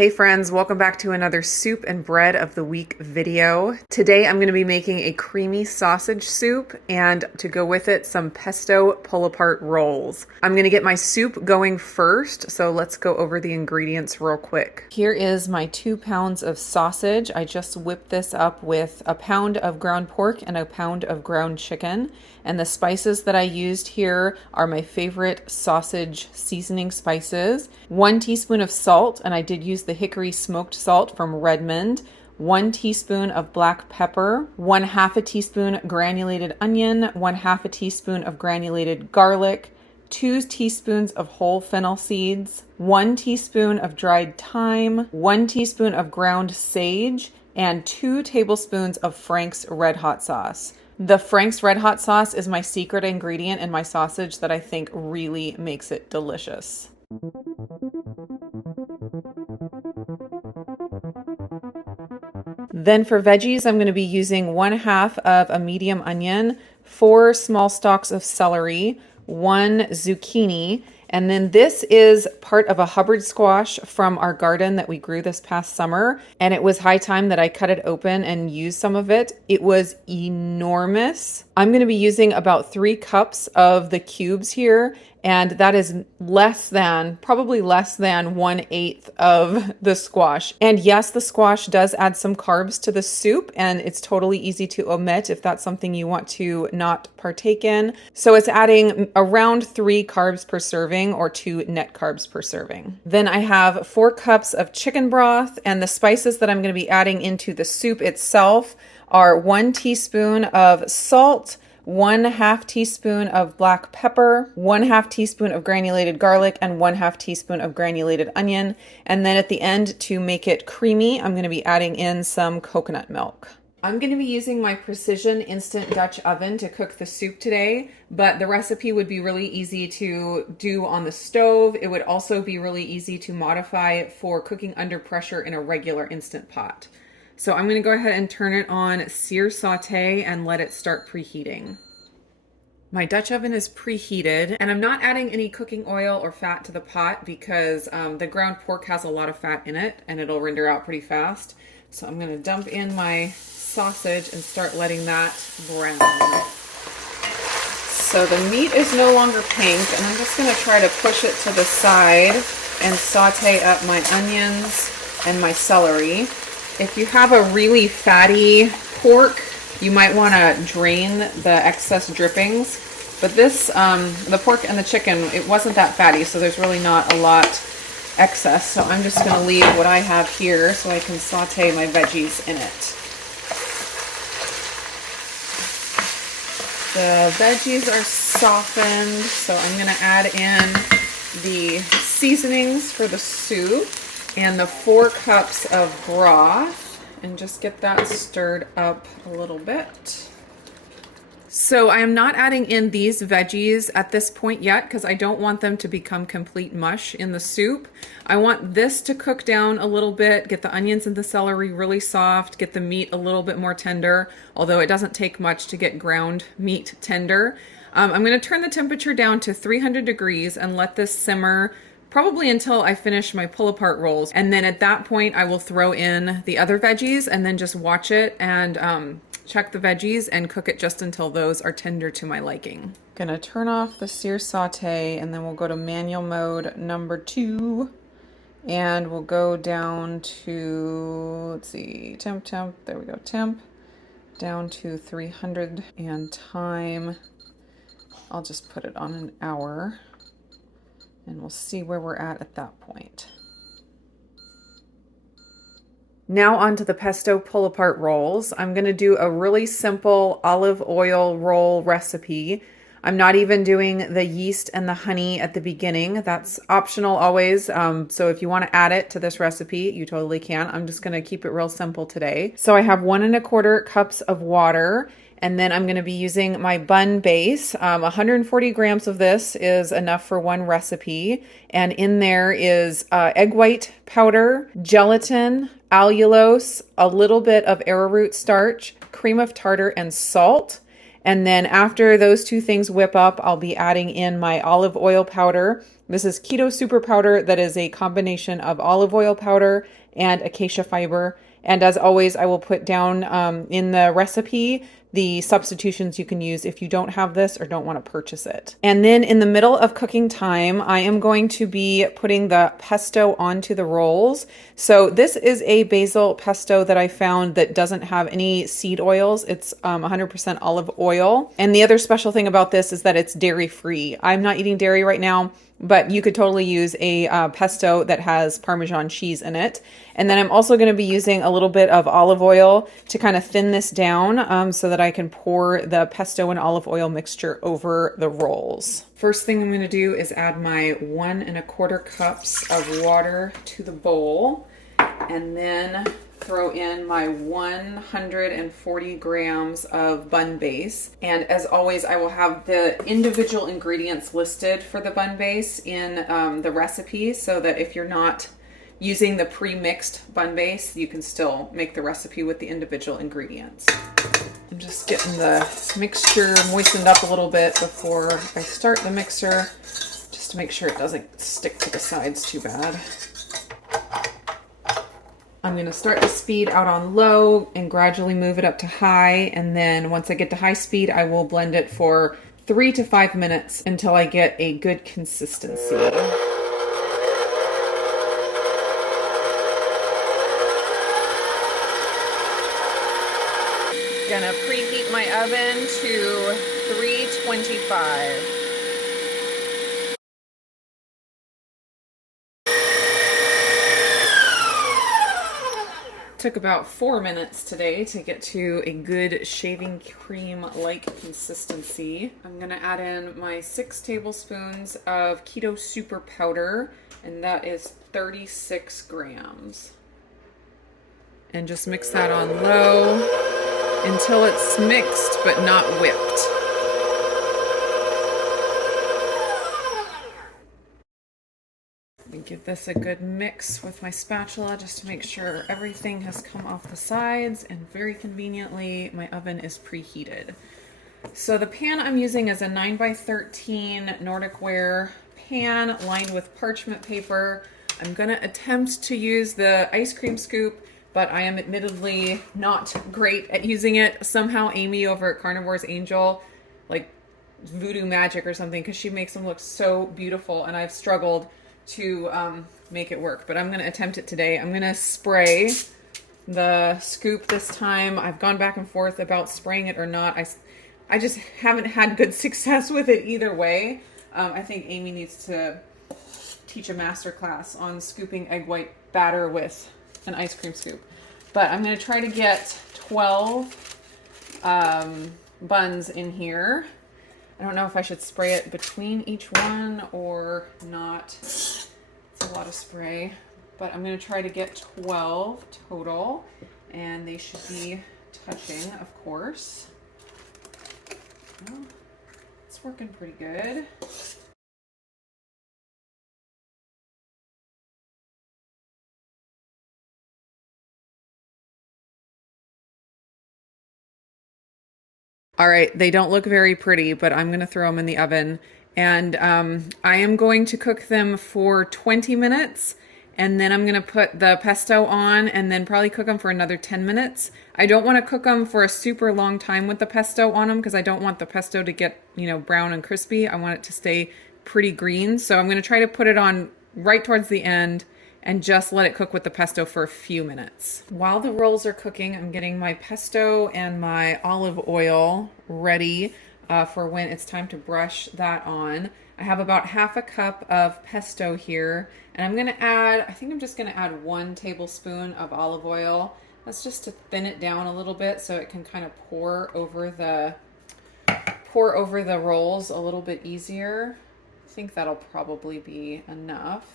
Hey friends, welcome back to another soup and bread of the week video. Today I'm going to be making a creamy sausage soup and to go with it some pesto pull-apart rolls. I'm going to get my soup going first, so let's go over the ingredients real quick. Here is my 2 pounds of sausage. I just whipped this up with a pound of ground pork and a pound of ground chicken. And the spices that I used here are my favorite sausage seasoning spices. 1 teaspoon of salt, and I did use the hickory smoked salt from Redmond. 1 teaspoon of black pepper, 1/2 teaspoon granulated onion, 1/2 teaspoon of granulated garlic, 2 teaspoons of whole fennel seeds, 1 teaspoon of dried thyme, 1 teaspoon of ground sage, and 2 tablespoons of Frank's Red Hot sauce. The Frank's Red Hot sauce is my secret ingredient in my sausage that I think really makes it delicious. Then for veggies, I'm going to be using 1/2 of a medium onion, 4 small stalks of celery, 1 zucchini, and then this is part of a Hubbard squash from our garden that we grew this past summer, and it was high time that I cut it open and use some of it. It was enormous. I'm going to be using about 3 cups of the cubes here, and that is probably less than 1/8 of the squash. And yes, the squash does add some carbs to the soup, and it's totally easy to omit if that's something you want to not partake in. So it's adding around 3 carbs per serving or 2 net carbs per serving. Then I have 4 cups of chicken broth, and the spices that I'm going to be adding into the soup itself are 1 teaspoon of salt, 1/2 teaspoon of black pepper, 1/2 teaspoon of granulated garlic, and 1/2 teaspoon of granulated onion. And then at the end, to make it creamy, I'm going to be adding in some coconut milk. I'm going to be using my Precision Instant Dutch oven to cook the soup today, but the recipe would be really easy to do on the stove. It would also be really easy to modify for cooking under pressure in a regular Instant Pot. So I'm going to go ahead and turn it on sear saute and let it start preheating. My Dutch oven is preheated, and I'm not adding any cooking oil or fat to the pot because the ground pork has a lot of fat in it and it'll render out pretty fast. So I'm going to dump in my sausage and start letting that brown. So the meat is no longer pink, and I'm just going to try to push it to the side and saute up my onions and my celery. If you have a really fatty pork, you might want to drain the excess drippings. But this, the pork and the chicken, it wasn't that fatty, so there's really not a lot excess. So I'm just going to leave what I have here so I can saute my veggies in it. The veggies are softened, so I'm going to add in the seasonings for the soup and the 4 cups of broth and just get that stirred up a little bit. So I am not adding in these veggies at this point yet because I don't want them to become complete mush in the soup. I want this to cook down a little bit, get the onions and the celery really soft, get the meat a little bit more tender, although it doesn't take much to get ground meat tender. I'm going to turn the temperature down to 300 degrees and let this simmer probably until I finish my pull-apart rolls. And then at that point, I will throw in the other veggies and then just watch it and check the veggies and cook it just until those are tender to my liking. Gonna turn off the sear saute and then we'll go to manual mode number 2. And we'll go down to, let's see, temp, there we go, temp, down to 300 and time. I'll just put it on an hour. And we'll see where we're at that point. Now onto the pesto pull-apart rolls. I'm going to do a really simple olive oil roll recipe. I'm not even doing the yeast and the honey at the beginning. That's optional always. So if you want to add it to this recipe, you totally can. I'm just going to keep it real simple today. So I have 1 1/4 cups of water. And then I'm going to be using my bun base. 140 grams of this is enough for one recipe. And in there is egg white powder, gelatin, allulose, a little bit of arrowroot starch, cream of tartar, and salt. And then after those 2 things whip up, I'll be adding in my olive oil powder, This is keto super powder that is a combination of olive oil powder and acacia fiber. And as always, I will put down in the recipe the substitutions you can use if you don't have this or don't want to purchase it. And then in the middle of cooking time, I am going to be putting the pesto onto the rolls. So this is a basil pesto that I found that doesn't have any seed oils. It's 100% olive oil. And the other special thing about this is that it's dairy free. I'm not eating dairy right now, but you could totally use a pesto that has Parmesan cheese in it. And then I'm also going to be using a little bit of olive oil to kind of thin this down so that I can pour the pesto and olive oil mixture over the rolls. First thing I'm going to do is add my 1 1/4 cups of water to the bowl, and then throw in my 140 grams of bun base. And as always, I will have the individual ingredients listed for the bun base in the recipe, so that if you're not using the pre-mixed bun base, you can still make the recipe with the individual ingredients. I'm just getting the mixture moistened up a little bit before I start the mixer, just to make sure it doesn't stick to the sides too bad. I'm going to start the speed out on low and gradually move it up to high. And then once I get to high speed, I will blend it for 3 to 5 minutes until I get a good consistency. Gonna preheat my oven to 325. Took about 4 minutes today to get to a good shaving cream-like consistency. I'm gonna add in my 6 tablespoons of keto super powder, and that is 36 grams. And just mix that on low until it's mixed but not whipped. Give this a good mix with my spatula just to make sure everything has come off the sides, and very conveniently my oven is preheated. So the pan I'm using is a 9x13 Nordic ware pan lined with parchment paper. I'm going to attempt to use the ice cream scoop, but I am admittedly not great at using it. Somehow Amy over at Carnivore's Angel, like voodoo magic or something, because she makes them look so beautiful, and I've struggled to make it work, but I'm going to attempt it today. I'm going to spray the scoop this time. I've gone back and forth about spraying it or not. I just haven't had good success with it either way. I think Amy needs to teach a master class on scooping egg white batter with an ice cream scoop. But I'm going to try to get 12 buns in here. I don't know if I should spray it between each one or not. It's a lot of spray, but I'm going to try to get 12 total, and they should be touching, of course. Well, it's working pretty good. All right, they don't look very pretty, but I'm going to throw them in the oven. And I am going to cook them for 20 minutes. And then I'm going to put the pesto on and then probably cook them for another 10 minutes. I don't want to cook them for a super long time with the pesto on them, because I don't want the pesto to get, brown and crispy. I want it to stay pretty green. So I'm going to try to put it on right towards the end and just let it cook with the pesto for a few minutes. While the rolls are cooking, I'm getting my pesto and my olive oil ready for when it's time to brush that on. I have about half a cup of pesto here, and I think I'm just gonna add 1 tablespoon of olive oil. That's just to thin it down a little bit so it can kind of pour over the rolls a little bit easier. I think that'll probably be enough.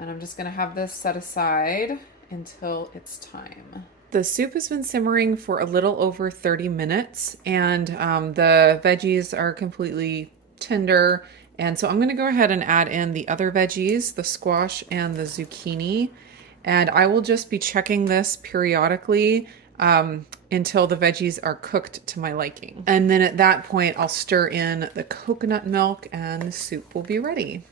And I'm just going to have this set aside until it's time. The soup has been simmering for a little over 30 minutes, and the veggies are completely tender. And so I'm going to go ahead and add in the other veggies, the squash and the zucchini. And I will just be checking this periodically until the veggies are cooked to my liking. And then at that point, I'll stir in the coconut milk and the soup will be ready.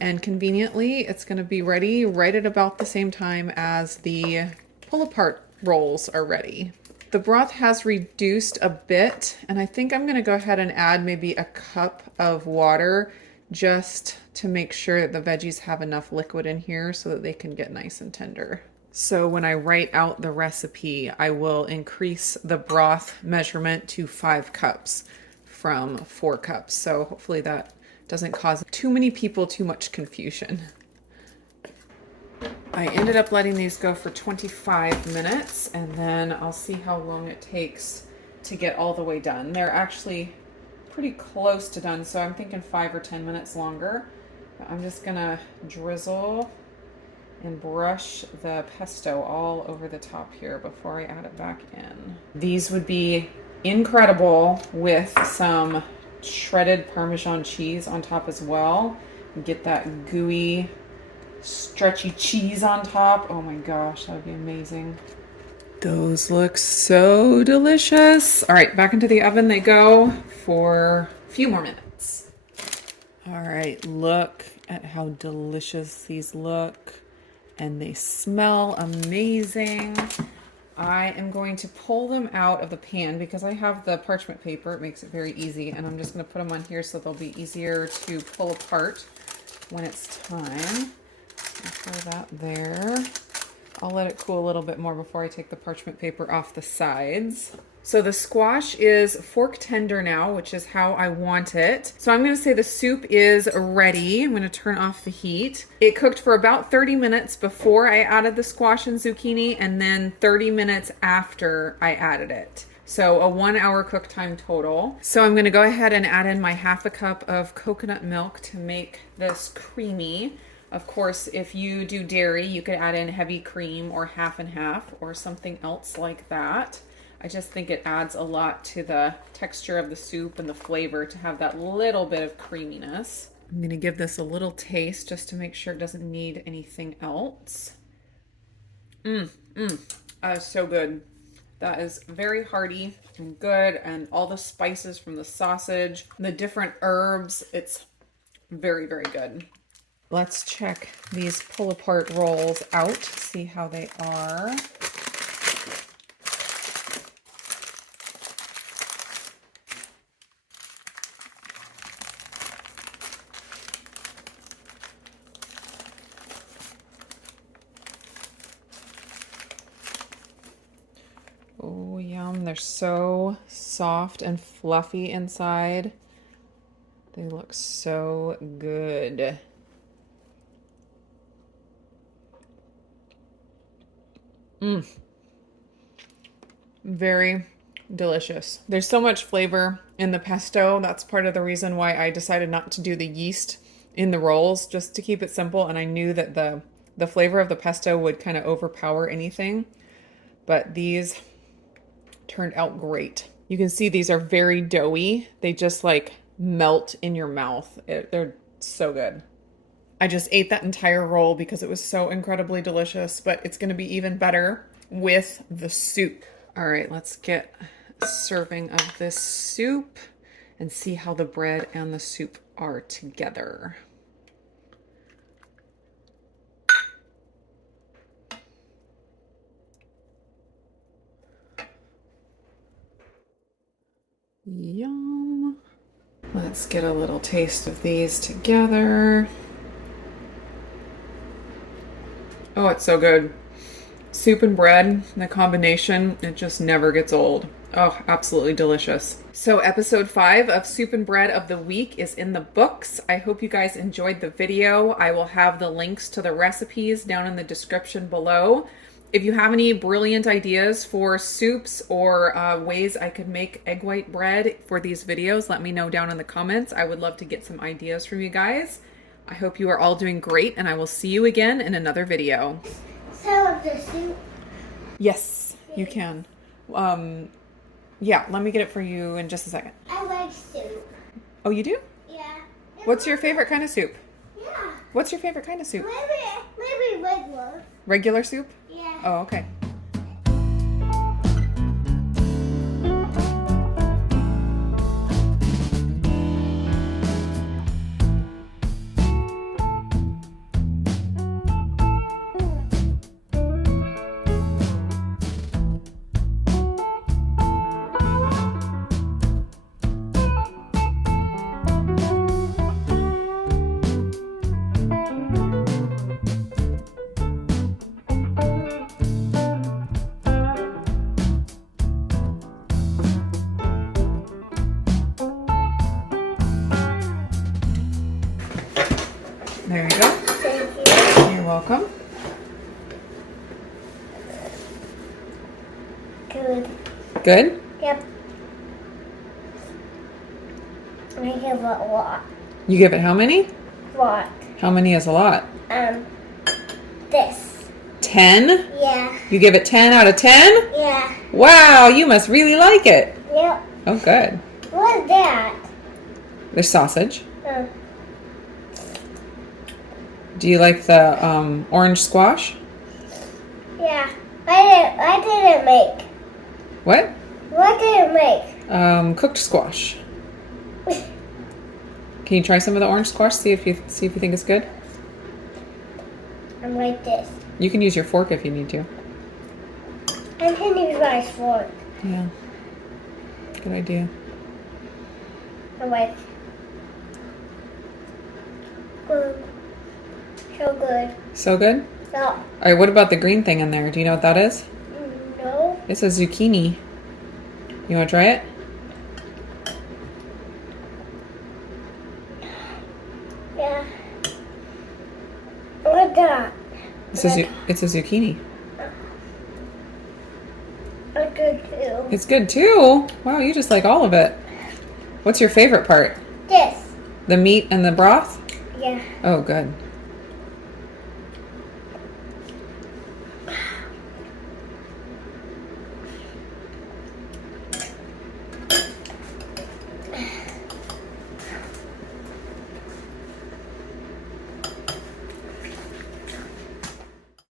And conveniently, it's going to be ready right at about the same time as the pull-apart rolls are ready. The broth has reduced a bit, and I think I'm going to go ahead and add maybe a cup of water just to make sure that the veggies have enough liquid in here so that they can get nice and tender. So when I write out the recipe, I will increase the broth measurement to 5 cups from 4 cups. So hopefully that doesn't cause too many people too much confusion. I ended up letting these go for 25 minutes, and then I'll see how long it takes to get all the way done. They're actually pretty close to done, so I'm thinking 5 or 10 minutes longer. I'm just gonna drizzle and brush the pesto all over the top here before I add it back in. These would be incredible with some shredded Parmesan cheese on top as well. Get that gooey, stretchy cheese on top. Oh my gosh, that would be amazing. Those look so delicious. All right, back into the oven they go for a few more minutes. All right, look at how delicious these look. And they smell amazing. I am going to pull them out of the pan because I have the parchment paper. It makes it very easy. And I'm just going to put them on here so they'll be easier to pull apart when it's time. I'll throw that there. I'll let it cool a little bit more before I take the parchment paper off the sides. So the squash is fork tender now, which is how I want it. So I'm going to say the soup is ready. I'm going to turn off the heat. It cooked for about 30 minutes before I added the squash and zucchini, and then 30 minutes after I added it. So a 1 hour cook time total. So I'm going to go ahead and add in my half a cup of coconut milk to make this creamy. Of course, if you do dairy, you could add in heavy cream or half and half or something else like that. I just think it adds a lot to the texture of the soup and the flavor to have that little bit of creaminess. I'm going to give this a little taste just to make sure it doesn't need anything else. So good. That is very hearty and good, and all the spices from the sausage, the different herbs, it's very, very good. Let's check these pull-apart rolls out, see how they are. Oh, yum. They're so soft and fluffy inside. They look so good. Very delicious. There's so much flavor in the pesto. That's part of the reason why I decided not to do the yeast in the rolls, just to keep it simple. And I knew that the flavor of the pesto would kind of overpower anything. But these turned out great. You can see these are very doughy. They just like melt in your mouth. They're so good. I just ate that entire roll because it was so incredibly delicious, but it's going to be even better with the soup. All right, let's get a serving of this soup and see how the bread and the soup are together. Yum. Let's get a little taste of these together. Oh, it's so good. Soup and bread, the combination, it just never gets old. Oh, absolutely delicious. So episode 5 of Soup and Bread of the Week is in the books. I hope you guys enjoyed the video. I will have the links to the recipes down in the description below. If you have any brilliant ideas for soups or ways I could make egg white bread for these videos, let me know down in the comments. I would love to get some ideas from you guys. I hope you are all doing great, and I will see you again in another video. So the soup? Yes, you can. Yeah, let me get it for you in just a second. I like soup. Oh, you do? Yeah. What's your favorite kind of soup? Yeah. What's your favorite kind of soup? Maybe regular. Regular soup? Yeah. Oh, okay. Good? Yep. I give it a lot. You give it how many? Lot. How many is a lot? This. 10? Yeah. You give it 10 out of 10? Yeah. Wow, you must really like it. Yep. Oh, good. What's that? There's sausage. Do you like the orange squash? Yeah. I didn't make. What? What did it make? Cooked squash. Can you try some of the orange squash? See if you think it's good. I'm like this. You can use your fork if you need to. I can use my fork. Yeah. Good idea. I'm like. Good. So good. So good? No. All right, what about the green thing in there? Do you know what that is? No. It's a zucchini. You want to try it? Yeah. What's that? It's a zucchini. It's good too. It's good too. Wow, you just like all of it. What's your favorite part? This. The meat and the broth? Yeah. Oh, good.